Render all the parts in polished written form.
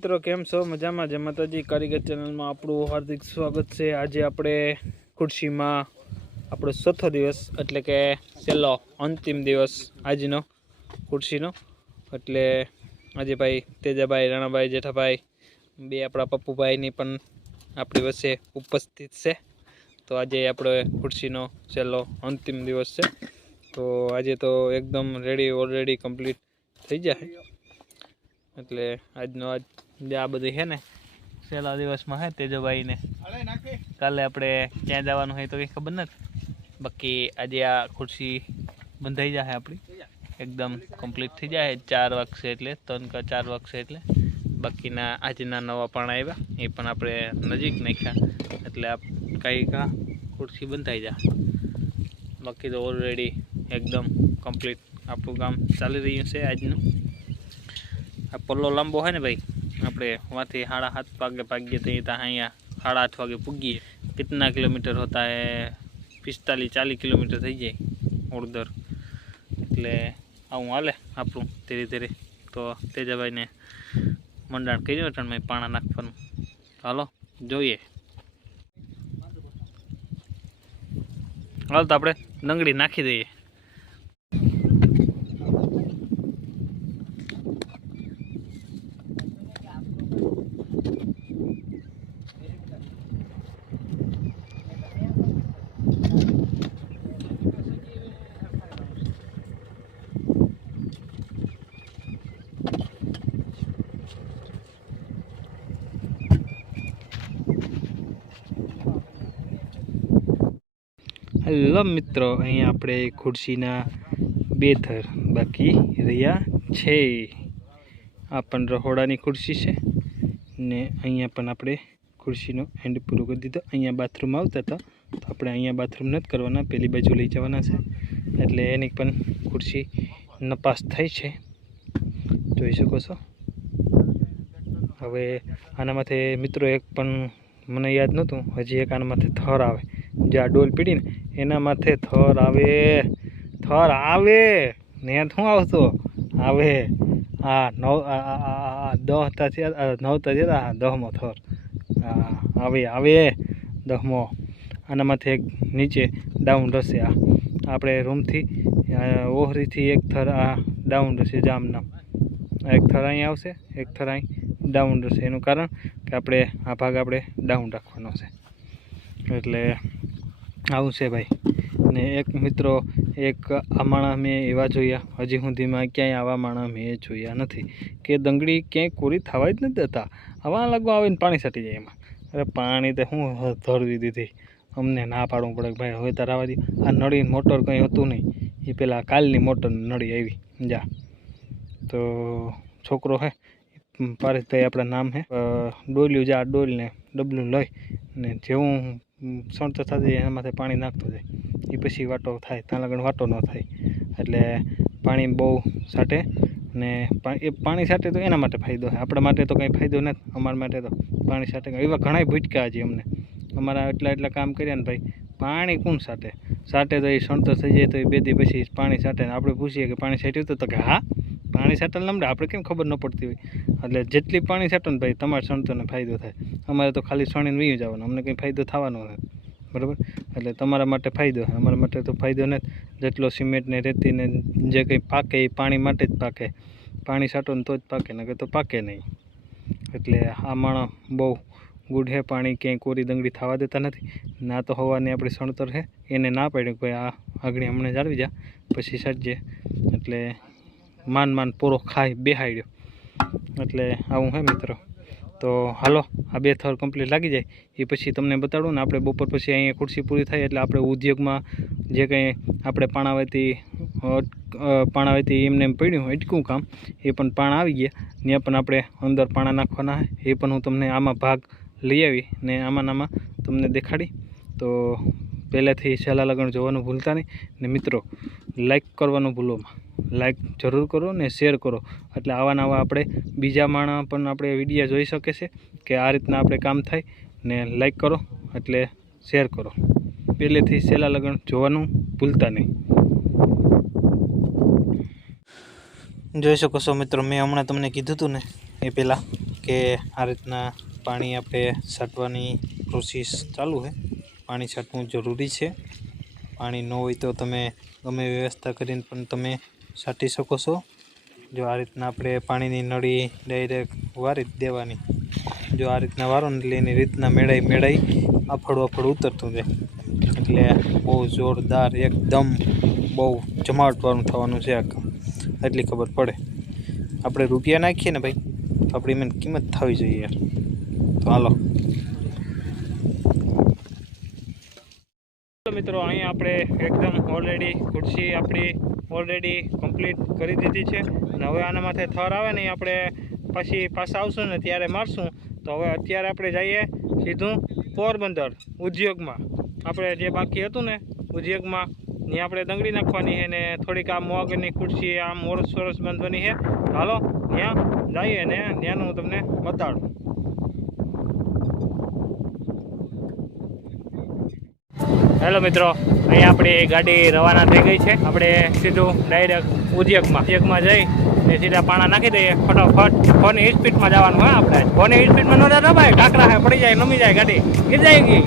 मित्रों केम छो मजा में? जय माताजी। कारीगर चैनल में आपणुं हार्दिक स्वागत है। आज आपणे खुर्शी में आपणो चौथो दिवस एटले के छेल्लो अंतिम दिवस आजनो खुर्शीनो। एटले आज भाई तेजाभाई, राणाभाई, जेठाभाई बे आपणा पप्पूभाई पण आपणी वच्चे उपस्थित है। तो आज आपणे खुर्शीनो छेल्लो अंतिम दिवस है। तो आज तो एकदम रेडी ऑलरेडी कम्प्लीट थई जाए। એટલે આજનો આજ જે આ બધી છે ને છેલ્લા દિવસમાં છે તેજોભાઈ ને કાલે આપણે ક્યાં જવાનું હોય તો કંઈ ખબર નથી। બાકી આજે આ ખુરશી બંધાઈ જાય આપણી એકદમ કમ્પ્લીટ થઈ જાય। 4 વાગશે એટલે 3 કે 4 વાગશે એટલે બાકીના આજના નવા પાણા આવ્યા એ પણ આપણે નજીક નાખ્યા એટલે આ કાંઈ કા ખુરશી બંધાઈ જાય। બાકી તો ઓલરેડી एकदम कम्प्लीट આપણું કામ ચાલી રહ્યું છે આજનું। आ पल्लो लांबो है ने भाई अपने वहाँ 7:30 वागे भागीए तो अँ 8:30 वागे पुगीए। कितना किलोमीटर होता है? 45-40 किलोमीटर थी जाए उड़दर एटले आऊँ हाले आपणुं धीरे धीरे। तो तेजाभाई ने मंडाण कर्युं अटण में पाणा नाखवानुं। हालो जोईए। हाल तो आपणे डंगरी नाखी दईए। हेलो मित्रों, अहीं आपणे खुर्शीना 2 थर बाकी रह्या छे। आ पण रहोड़ानी खुर्शी छे ने अहींया पण आपणे खुर्शीनो एंड पूरो करी दीधो। अहींया बाथरूम आवता था तो आपणे अहींया बाथरूम नथी करवाना, पेली बाजू लई जवाना छे एटले एनी पण खुर्शी नपास थई छे, जोई शको छो। हवे आना माथे मित्रों एक पण मने याद नहोतुं, हजी एक आना माथे थर आवे। जे आ डोल पीड़ी ने एना माथे थर आवे, थर आवे ने शू आवतो आवे। आ 9 था 10मो थर आवे आवे 10मो। आना माथे एक नीचे डाउन रसे। आ आपणे रूम थी ओहरी थी एक थर आ डाउन रसे जामना। एक थर अहीं आवशे, एक थर अहीं डाउन रसे। एनुं कारण के आपणे आ भाग आपणे डाउन राखवानो छे एटले आવું છે भाई। ने एक मित्रों एक आ माणस मैं एवा जोया हजी सुधीमां क्यांय आवा माणस मैं जोया नथी के दंगड़ी क्यांय कोरी थवा ज नथी देता। आवा लागू आवीने पाणी छाटी जाय एमां। अरे पाणी तो शुं धरवी दीधी, अमने ना पाडવું પડે भाई हवे तार आवा दी। आ नळी मोटर कंई हतुं नहीं, ए पेला कालनी मोटर नळी आवी जा। तो छोकरो है पारेशभाई आपणा नाम है, डोल्यू जा डोल ने डबलू लई ने जेवुं सणतर थती एना माथे पाणी नाखतो जाय। ए पछी वाटो थाय, ત્યાં લગન વાટો ન થાય એટલે પાણી બહુ સાટે ને એ પાણી સાટે તો એના માટે ફાયદો છે, આપણા માટે તો કંઈ ફાયદો નથી। અમારા માટે તો પાણી સાટે એવા ઘણા ભૂટકા હજી અમને અમારા એટલા કામ કર્યા ને ભાઈ પાણી કોણ સાટે? સાટે તો એ સણતર થઈ જાય તો એ 2 દી પછી પાણી સાટે ને આપણે પૂછીએ કે પાણી સાટ્યું તો કે હા પાણી સાટેલ લમડે, આપણે કેમ ખબર ન પડતી હોય? એટલે જેટલી પાણી સાટો ને ભાઈ તમારા સણતરને ફાયદો થાય। અમારે તો ખાલી સણીને વીયું જવાનું, અમને કંઈ ફાયદો થવાનો નથી बराबर। એટલે તમારા માટે ફાયદો છે, અમારા માટે તો ફાયદો નથી। જેટલો સિમેન્ટ ને રેતી ને જે કંઈ પાકે એ પાણી માટે જ પાકે, પાણી સાટો ને તો જ પાકે, નકર તો પાકે નહીં। એટલે આ માણસ બહુ ગુડ છે, પાણી ક્યાંય કોરી દંગડી થવા દેતા નથી। ના તો હવાની આપણી સણતર છે એને ના પાડ્યું કે આ આગળ હમણાં જાળવી જા પછી સાટજે, એટલે मान પૂરો ખાઈ બેહાડ્યો। એટલે આવું છે મિત્રો। तो हालो आ 2 थर कम्प्लीट लगी जाए ए पछी तमने बताड़ूँ ने आपणे बपोर पछी अहीं खुर्शी पूरी थाय एटले आपणे उद्योगमां जे कंई आपणे पाणावेती एमने एम पड्युं अटक्युं काम ए पण पाण आवी गया। त्यां पण आपणे अंदर पाणा नाखवाना है, ए पण हूँ तमने आमां भाग लई आवी ने आमां तमने देखाड़ी। तो पहलेथी छेल्ला लगन जोवानुं भूलता नहीं ने मित्रों लाइक करवानुं भूलो, लाइक जरूर करो ने शेर करो एटले आवा नवा आपणे बीजा माणस पण आपणे विडियो जोई शके छे के आ रीतना आपणे काम थाय ने लाइक करो एटले शेर करो। पहलेथी छेल्ला लगन जोवानुं भूलता नहीं। જોઈ શકો છો મિત્રો, મેં હમણાં તમને કીધું હતું ને એ પહેલાં કે કે આ રીતના પાણી આપણે છાંટવાની પ્રોસેસ ચાલુ છે. પાણી છાંટવું જરૂરી છે. પાણી ન હોય તો તમે ગમે વ્યવસ્થા કરીને પણ તમે છાંટી શકો છો. જો આ રીતના આપણે પાણીની નળી ડાયરેક્ટ વારી જ દેવાની. જો આ રીતના વારો ને એટલે એની રીતના મેળાઈ આફળ ઉતરતું જાય. એટલે બહુ જોરદાર એકદમ બહુ જમાવટવાળું થવાનું છે આ કામ. એટલી ખબર પડે. આપણે રૂપિયા નાખીએ ને ભાઈ તો આપણી એમાં કિંમત થવી જોઈએ યાર. તો હાલો મિત્રો, અહીંયા આપણે એકદમ ઓલરેડી ખુરશી આપણી ઓલરેડી કમ્પ્લીટ કરી દીધી છે. અને હવે આના માથે થર આવે ને આપણે પછી પાછા આવશું ને ત્યારે મારશું. તો હવે અત્યારે આપણે જઈએ સીધું પોરબંદર ઉદ્યોગમાં. આપણે જે બાકી હતું ને ઉદ્યોગમાં ત્યાં આપણે દંગળી નાખવાની છે ને થોડીક આ મોગરની ખુરશી આમ સરસ બાંધવાની છે. હાલો ત્યાં જઈએ ને ત્યાંનું હું તમને બતાડું. હેલો મિત્રો, અહીંયા આપણી ગાડી રવાના થઈ ગઈ છે. આપણે સીધું ડાયરેક્ટ ઉદ્યોગમાં જઈ ને સીધા પાણા નાખી દઈએ ફટાફટ. ફોનની સ્પીડમાં જવાનું હોય આપણે. ફોનની સ્પીડમાં ન જતા ભાઈ, કાંકરા પડી જાય, નમી જાય ગાડી, ગીર જાયગી.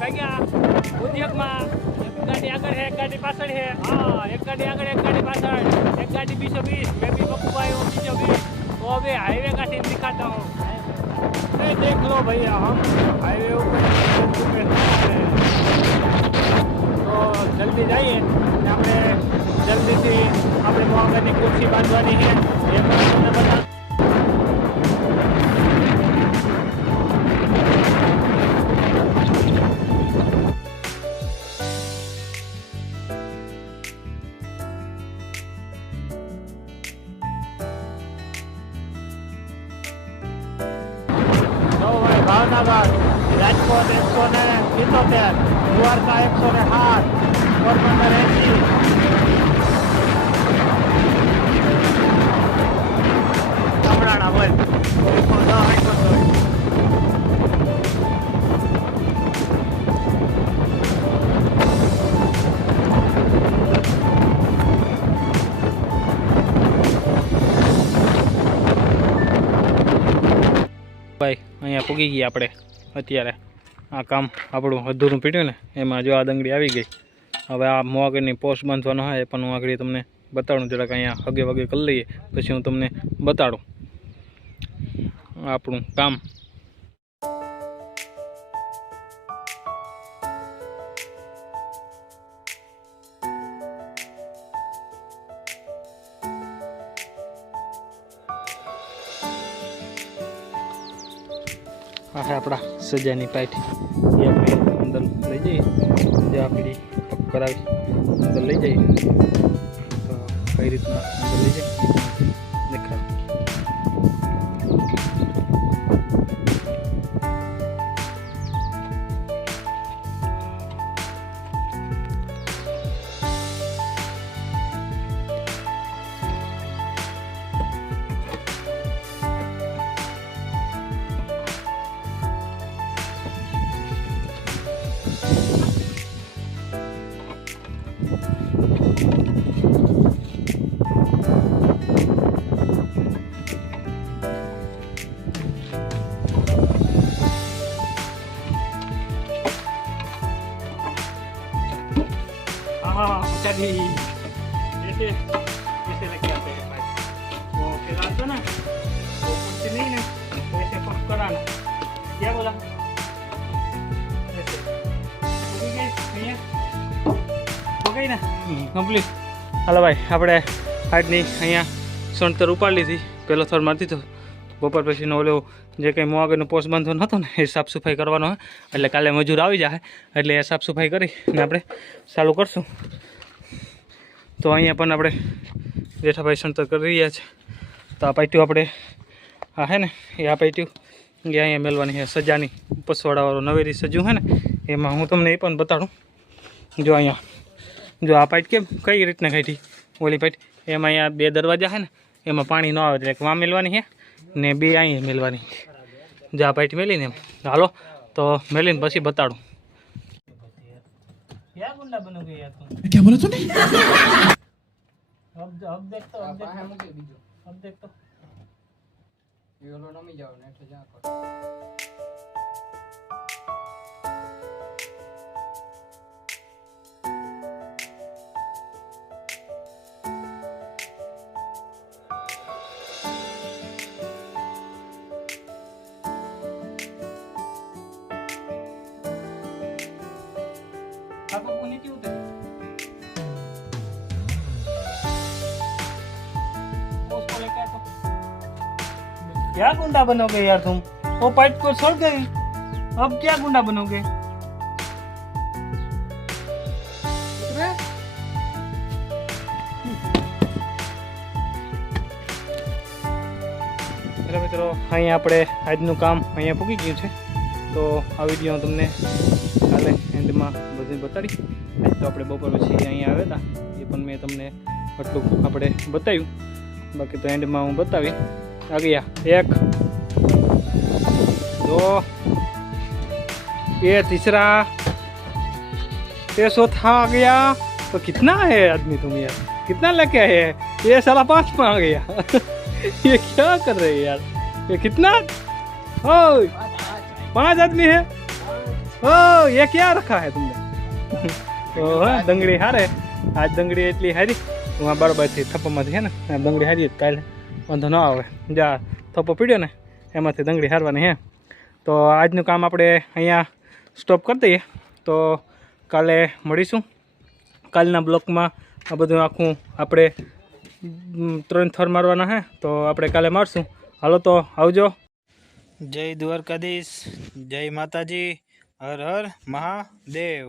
ભાગ્યા ઉદ્યોગમાં એક ગાડી આગળ છે, એક ગાડી પાછળ છે. હા, એક ગાડી આગળ, એક ગાડી પાછળ, એક ગાડી 220, मैं भी बप्पू भाई 220. तो अभी हाईवे का सीन दिखाता हूँ. देख लो भैया, हम हाईवे ऊपर तो जल्दी जाइए. આપણે જલ્દીથી આપણે મોંઘાની ખુરશી બાંધવાની છે એ પણ તમને બતા. ભાવનગર, રાજકોટ 177, દ્વારકા 107, પોરબંદર 80, કમરાણા બોલ 10. ભાઈ અહીંયા પૂગી ગયા આપણે. અત્યારે આ કામ આપણું અધૂરું પીડ્યું ને એમાં જો આ દંગડી આવી ગઈ. હવે આ મોગરની પોસ્ટ બાંધવાનો હોય એ પણ હું આગળ તમને બતાડું. જરાક અહીંયા હગે વગે કરી લઈએ પછી હું તમને બતાડું આપણું કામ. આ આપણા સજાની પાઇટ એ આપણે અંદર લઈ જઈએ. જે આપણી પગ કરાવી અંદર લઈ જઈએ તો કઈ રીતના અંદર લઈ જઈએ દેખાય. ऐसे लग जाते हैं भाई. वो फिलहाल तो ना वो कुछ नहीं ना वैसे पक कराना. क्या बोला हो गई ना કમ્પ્લીટ. હાલો ભાઈ, આપણે આજની અહીંયા સણતર ઉપાડી લીધી. પહેલો થર મારી દીધો. બપોર પછીનો ઓલો જે કંઈ મોગરનો પોસ્ટ બાંધવાનો હતો ને એ સાફ સફાઈ કરવાનો હોય. એટલે કાલે મજૂર આવી જાય એટલે એ સાફ સફાઈ કરીને આપણે ચાલુ કરશું. તો અહીંયા પણ આપણે જેઠાભાઈ સણતર કરી રહ્યા છે. તો આ પાટ્યું આપણે આ છે ને એ આ પાટ્યું એ અહીંયા મેળવાની છે સજાની પસવાડાવાળો નવેરી સજ્જું છે ને એમાં હું તમને એ પણ બતાડું. જો અહીંયા જો આ પાઇટ કેમ કઈ રીતના કાઢી ઓલી પાઇટ એમાં અહીંયા 2 દરવાજા છે ને એમાં પાણી ન આવે એટલે એક વાં મેળવાની છે ને 2 અહીંયા મેળવાની. જો આ પાઇટ મેળીને એમ હાલો તો મેળીને પછી બતાડું. क्या गुंडा बनोगे यार तुम? क्या बोला तूने? अब देख तो अब देख तो એ ઓલો નમી જાવ ને એટલે જા કરો. आपको नीचे उतर उसको लेकर तो क्या गुंडा बनोगे यार तुम? वो पाइप को छोड़ गए, अब क्या गुंडा बनोगे? હેલો મિત્રો, અહીંયા આપણે આજનું કામ અહીંયા પૂકી ગયું છે. તો આ વિડીયો તમને કાલે એન્ડમાં બધું બતાડી. આજ તો આપણે બપોર પછી અહીંયા આવ્યા હતા, એ પણ મેં તમને આટલું આપણે બતાવ્યું. બાકી તો એન્ડમાં હું બતાવી आ गया. 1 2 ये तीसरा ये चौथा आ गया. तो कितना है आदमी तुम यार, कितना लेके आए हैं? ये साला 5 में आ गया. ये क्या कर रहे हैं यार, ये कितना? ओ 5 आदमी है. ओ ये क्या रखा है तुमने? तो हाँ दंगड़ी हारे आज दंगड़ी એટલી હારી હું બારબાથી થપ્પામાંથી છે ને દંગડી હારી કાલે વાંધો ન આવે. જા થપ્પો પીડ્યો ને એમાંથી દંગડી હારવાની હે. તો આજનું કામ આપણે અહીંયા સ્ટોપ કરી દઈએ. તો કાલે મળીશું. કાલના બ્લોકમાં આ બધું આખું આપણે 3 થર મારવાના હે, તો આપણે કાલે મારશું. હાલો તો આવજો. જય દ્વારકાધીશ, જય માતાજી, હર હર મહાદેવ.